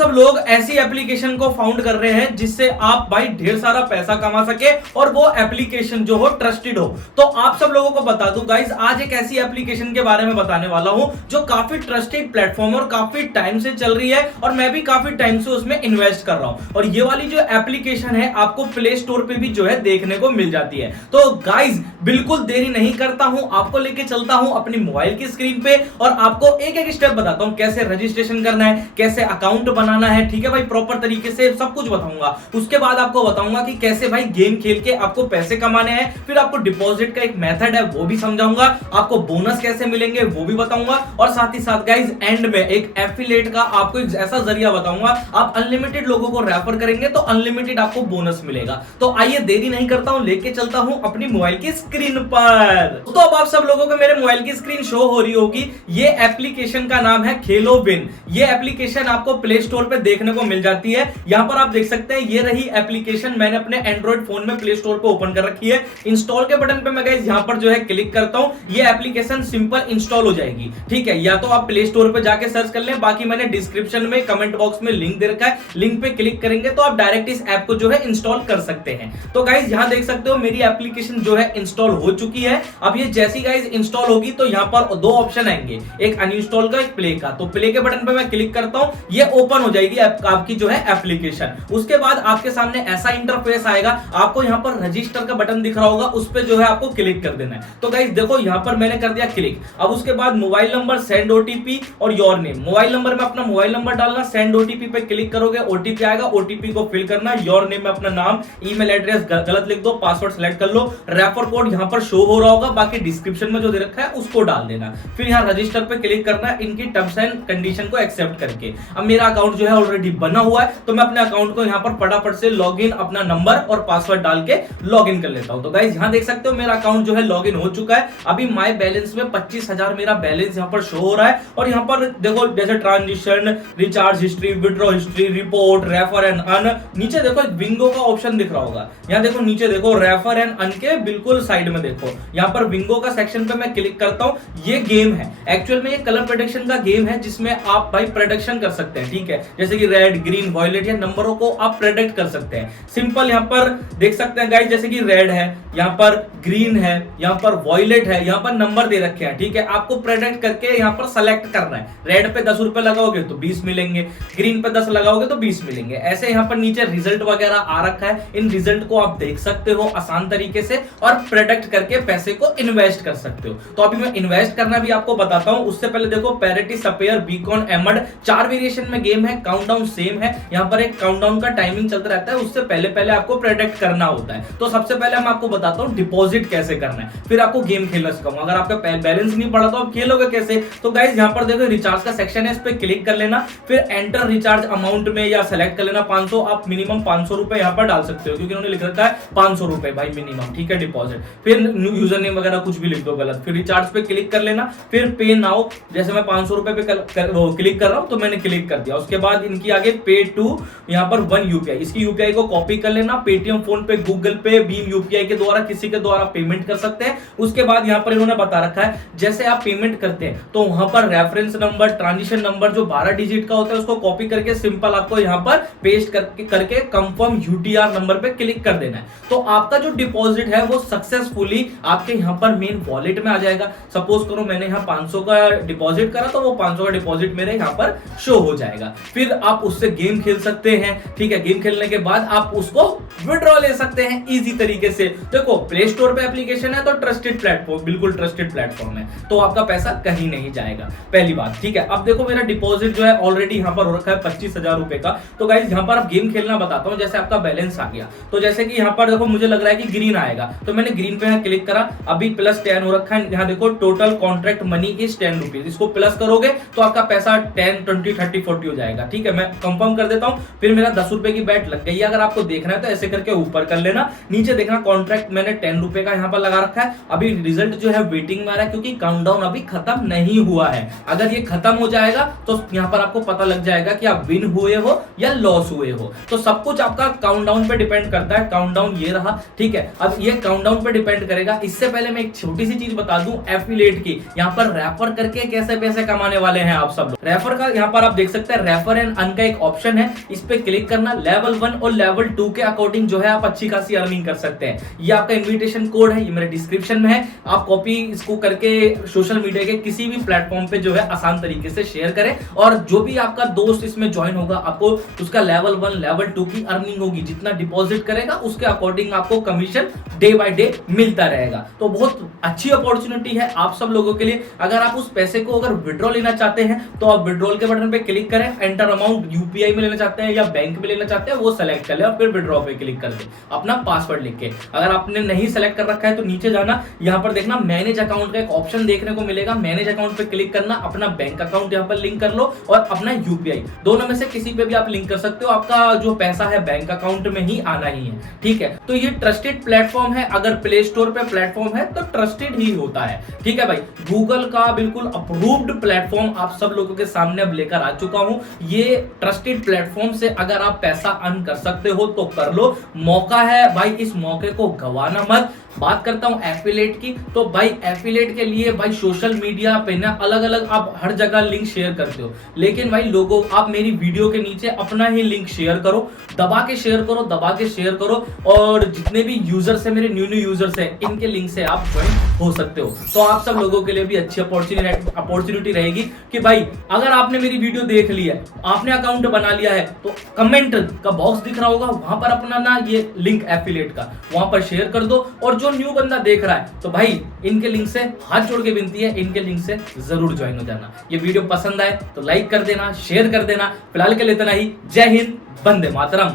सब लोग ऐसी एप्लीकेशन को फाउंड कर रहे हैं जिससे आप भाई ढेर सारा पैसा कमा सके और वो एप्लीकेशन जो हो ट्रस्टेड हो। तो आप सब लोगों को बता दूं गाइस, आज एक ऐसी एप्लीकेशन के बारे में बताने वाला हूं जो काफी ट्रस्टेड प्लेटफॉर्म और काफी टाइम से चल रही है और मैं भी काफी टाइम से उसमें इन्वेस्ट कर रहा हूं। और ये वाली जो एप्लीकेशन है आपको प्ले स्टोर पे भी जो है देखने को मिल जाती है। तो गाइस बिल्कुल देरी नहीं करता हूं, आपको लेके चलता हूं अपनी मोबाइल की स्क्रीन पे और आपको एक एक स्टेप बताता हूं कैसे रजिस्ट्रेशन करना है, कैसे अकाउंट बनाना है, ठीक है भाई, प्रॉपर तरीके से सब कुछ बताऊंगा। उसके बाद आपको बताऊंगा कि कैसे भाई गेम खेल के आपको पैसे कमाने हैं, फिर आपको डिपॉजिट का एक मेथड है वो भी समझाऊंगा, आपको बोनस कैसे मिलेंगे वो भी बताऊंगा और साथ ही साथ गाइस एंड में एक एफिलिएट का आपको एक ऐसा जरिया बताऊंगा, आप अनलिमिटेड लोगों को रेफर करेंगे तो अनलिमिटेड आपको बोनस मिलेगा। तो आइए देरी नहीं करता हूं, लेके चलता हूं अपनी मोबाइल की स्क्रीन पर। तो अब आप सब लोगों को मेरे मोबाइल की स्क्रीन शो हो रही होगी। ये एप्लीकेशन का नाम है खेलो विन। ये एप्लीकेशन आपको प्ले स्टोर पे देखने को मिल जाती है। यहां पर आप देख सकते हैं ये रही एप्लीकेशन, मैंने अपने एंड्रॉइड फोन में प्ले स्टोर पे ओपन कर रखी है। इंस्टॉल के बटन पे मैं गाइस यहां पर जो है क्लिक करता हूं, ये एप्लीकेशन सिंपल इंस्टॉल हो जाएगी। ठीक है, या तो आप प्ले स्टोर पे जाके सर्च कर लें, बाकी मैंने डिस्क्रिप्शन में कमेंट बॉक्स में लिंक दे रखा है, लिंक पे क्लिक करेंगे तो आप डायरेक्ट इस ऐप को जो है इंस्टॉल कर सकते हैं। तो गाइस यहां देख सकते हो मेरी एप्लीकेशन जो है इंस्टॉल हो चुकी है। अब ये जैसी गाइस इंस्टॉल होगी तो यहां पर दो ऑप्शन आएंगे, एक अनइंस्टॉल का, एक प्ले का। तो प्ले के बटन पे मैं क्लिक करता हूं, ये ओपन हो जाएगी आपकी जो है एप्लीकेशन। उसके बाद आपके सामने ऐसा इंटरफेस आएगा, आपको यहां पर रजिस्टर का बटन दिख रहा होगा, उस पे जो है आपको क्लिक कर देना है। तो गाइस देखो यहां पर मैंने कर दिया क्लिक। अब उसके बाद मोबाइल नंबर, सेंड ओटीपी और योर नेम। मोबाइल नंबर में अपना मोबाइल नंबर डालना, सेंड ओटीपी पे क्लिक करोगे ओटीपी आएगा, ओटीपी को फिल करना, योर नेम में अपना नाम, ईमेल एड्रेस गलत लिख दो, पासवर्ड सेलेक्ट कर लो, रेफर कोड यहां पर शो हो रहा होगा, बाकी डिस्क्रिप्शन में जो दे रखा है उसको डाल देना। फिर यहां रजिस्टर पे क्लिक करना है, इनकी टर्म्स एंड कंडीशन को एक्सेप्ट करके। अब मेरा अकाउंट जो है ऑलरेडी बना हुआ है तो मैं अपने अकाउंट को यहां पर फटाफट से लॉगिन, अपना नंबर और पासवर्ड डाल के लॉगिन कर लेता हूं। तो गाइस यहां देख सकते हो मेरा अकाउंट जो है लॉगिन हो चुका है। अभी माय बैलेंस में 25,000 मेरा बैलेंस यहां पर शो हो रहा है और यहां पर देखो जैसे transition, recharge history, withdraw history, report, refer and earn, नीचे देखो विंगो का ऑप्शन दिख रहा होगा। यहां देखो नीचे देखो रेफर एंड अर्न के बिल्कुल साइड में देखो यहां पर विंगो का सेक्शन पे मैं क्लिक करता हूं। ये गेम है, एक्चुअल में ये कलर प्रोडक्शन का गेम है जिसमें आप भाई प्रोडक्शन कर सकते हैं। ठीक है, जैसे कि रेड, ग्रीन, वॉयलेट या नंबरों को आप प्रोडक्ट कर सकते हैं। सिंपल यहां पर देख सकते हैं गाइस, जैसे कि रेड है, यहां पर ग्रीन है, यहां पर वॉयलेट है, यहां पर नंबर दे रखे हैं। ठीक है, आपको प्रोडक्ट करके यहां पर सेलेक्ट करना है। रेड पे 10 रुपए लगाओगे तो 20 मिलेंगे, ग्रीन पे 10 लगाओगे तो 20 मिलेंगे। ऐसे यहां पर नीचे रिजल्ट वगैरह आ रखा है, इन रिजल्ट को आप देख सकते हो आसान तरीके से और प्रोडक्ट करके पैसे को इन्वेस्ट कर सकते हो। तो अभी मैं इन्वेस्ट करना भी आपको बताता हूं। उससे पहले देखो parity, spare, beacon, amid 4 variation में गेम है, काउंटडाउन सेम है। यहां पर एक काउंटडाउन का टाइमिंग चलता रहता है, उससे पहले पहले आपको प्रोडक्ट करना होता है। तो सबसे पहले मैं आपको बताता हूं डिपॉजिट कैसे करना है, फिर आपको गेम खेलना सिखाऊंगा। अगर आपका बैलेंस नहीं पड़ा तो आप खेलोगे कैसे? तो गाइस यहां पर देखो रिचार्ज का सेक्शन है, इस पे क्लिक कर लेना, फिर एंटर रिचार्ज अमाउंट में या सेलेक्ट कर लेना 500। आप मिनिमम 500 रुपए यहां पर डाल सकते हो क्योंकि उन्होंने लिख रखा है 500 रुपए भाई मिनिमम। ठीक है, डिपॉजिट, फिर यूजर नेम वगैरह कुछ भी लिख दो गलत, फिर रिचार्ज पे क्लिक कर लेना, फिर पे नाउ, जैसे मैं 500 रुपए पे क्लिक कर रहा हूं तो मैंने क्लिक कर दिया। उसके बाद इनकी आगे पे टू, यहां पर 1 यूपीआई, इसकी यूपीआई को कॉपी कर लेना, पेटीएम, फोन पे, गूगल पे, भीम यूपीआई के द्वारा किसी के द्वारा पेमेंट कर सकते हैं। उसके बाद यहां पर इन्होंने बता रखा है जैसे आप पेमेंट करते हैं तो वहां पर रेफरेंस नंबर, ट्रांजिशन नंबर जो 12 डिजिट का होता है उसको कॉपी करके सिंपल आपको यहां पर पेस्ट करके कंफर्म यूटीआर नंबर पे क्लिक कर देना है। तो आपका जो डिपॉजिट है वो सक्सेसफुली आपके यहां पर मेन वॉलेट में आ जाएगा। सपोज करो मैंने यहां 500 का डिपॉजिट करा तो वो 500 का डिपॉजिट मेरे यहां पर शो हो जाएगा। फिर आप उससे गेम खेल सकते हैं। ठीक है, गेम खेलने के बाद आप उसको विड्रॉ ले सकते हैं इजी तरीके से। देखो प्ले स्टोर पे एप्लीकेशन है तो ट्रस्टेड प्लेटफॉर्म, बिल्कुल ट्रस्टेड प्लेटफॉर्म है, तो आपका पैसा कहीं नहीं जाएगा, पहली बात। ठीक है, अब देखो मेरा डिपॉजिट जो है ऑलरेडी यहां पर हो रखा है 25,000 रुपए का। तो गाइस यहां पर आप गेम खेलना बताता हूं, जैसे आपका बैलेंस आ गया तो जैसे कि यहां पर देखो मुझे लग रहा है कि ग्रीन आएगा तो मैंने ग्रीन पे यहां क्लिक करा, अभी +10 हो रखा है। यहां देखो total contract money is 10 rupees, इसको प्लस करोगे तो आपका पैसा 10, 20, 30, 40 हो जाएगा। ठीक है, मैं कंफर्म कर देता हूं। फिर मेरा 10 रुपए की बैट लग गई है, अगर आपको देखना है तो ऐसे लेकर के ऊपर कर लेना। नीचे देखना कॉन्ट्रैक्ट मैंने 10 रुपए का यहाँ पर लगा रखा है। अभी रिजल्ट जो है वेटिंग में आ रहा है क्योंकि काउंटडाउन अभी खत्म नहीं हुआ है। अगर ये खत्म हो जाएगा तो यहाँ पर आपको पता लग जाएगा कि आप विन हुए हो या लॉस हुए हो। तो सब कुछ आपका काउंटडाउन पे डिपेंड करता है। काउंटडाउन ये रहा, ठीक है। अब ये काउंटडाउन पे डिपेंड करेगा। इससे पहले मैं एक छोटी सी चीज बता दूं एफिलिएट की। यहाँ पर रेफर करके कैसे पैसे कमाने वाले हैं आप सब लोग। रेफर का यहाँ पर आप देख सकते हैं रेफर एंड अर्न का एक ऑप्शन है, इस पे क्लिक करना। लेवल 1 और लेवल 2 के अकॉर्डिंग जो है आप अच्छी खासी अर्निंग कर सकते हैं। ये आपका इन्विटेशन कोड है, ये मेरे डिस्क्रिप्शन में है। आप कॉपी इसको करके सोशल मीडिया के किसी भी प्लेटफॉर्म पे जो है आसान तरीके से शेयर करें, और जो भी आपका दोस्त इसमें ज्वाइन होगा आपको उसका लेवल 1 लेवल 2 की अर्निंग होगी। जितना डिपॉजिट करेगा उसके अकॉर्डिंग आपको कमीशन डे बाय डे मिलता रहेगा। तो बहुत अच्छी अपॉर्चुनिटी है आप सब लोगों के लिए। अगर आप उस पैसे को अगर विड्रॉ लेना चाहते हैं तो आप विड्रॉल के बटन पे क्लिक करें। एंटर अमाउंट यूपीआई में लेना चाहते हैं या बैंक में लेना चाहते हैं वो सेलेक्ट कर ले और फिर विड्रॉ पे क्लिक कर दे अपना पासवर्ड लिख के। अगर आपने नहीं सेलेक्ट कर रखा है तो नीचे जाना, यहाँ पर देखना मैनेज अकाउंट का एक ऑप्शन देखने को मिलेगा। मैनेज अकाउंट पे क्लिक करना, अपना बैंक अकाउंट यहाँ पर लिंक कर लो और अपना यूपीआई, दोनों में से किसी पे भी आप लिंक कर सकते हो। आपका जो पैसा है बैंक अकाउंट में ही आना ही है, ठीक है। तो ये ट्रस्टेड प्लेटफॉर्म है। अगर प्ले स्टोर पे प्लेटफॉर्म है तो ट्रस्टेड ही होता है, ठीक है भाई। गूगल का बिल्कुल अप्रूव्ड प्लेटफॉर्म आप सब लोगों के सामने अब लेकर आ चुका हूं। ये ट्रस्टेड प्लेटफॉर्म से अगर आप पैसा अर्न कर सकते हो तो कर लो, मौका है भाई, इस मौके को गवाना मत। बात करता हूं एफिलिएट की, तो भाई एफिलिएट के लिए भाई सोशल मीडिया पे ना अलग अलग आप हर जगह लिंक शेयर करते हो, लेकिन भाई लोगों आप मेरी वीडियो के नीचे अपना ही लिंक शेयर करो, दबा के शेयर करो, दबा के शेयर करो। और जितने भी यूजर्स है, मेरे न्यू यूजर्स है, इनके लिंक से आप ज्वाइन हो सकते हो। तो आप सब लोगों के लिए भी अच्छी अपॉर्चुनिटी रहेगी कि भाई अगर आपने मेरी वीडियो देख ली है, आपने अकाउंट बना लिया है, तो कमेंट का बॉक्स दिख रहा होगा, वहां पर अपना ना ये लिंक एफिलिएट का वहां पर शेयर कर दो। और जो न्यू बंदा देख रहा है तो भाई इनके लिंक से हाथ जोड़ के विनती है, इनके लिंक से जरूर ज्वाइन हो जाना। ये वीडियो पसंद आए तो लाइक कर देना, शेयर कर देना। फिलहाल के लिए इतना ही। जय हिंद, वंदे मातरम।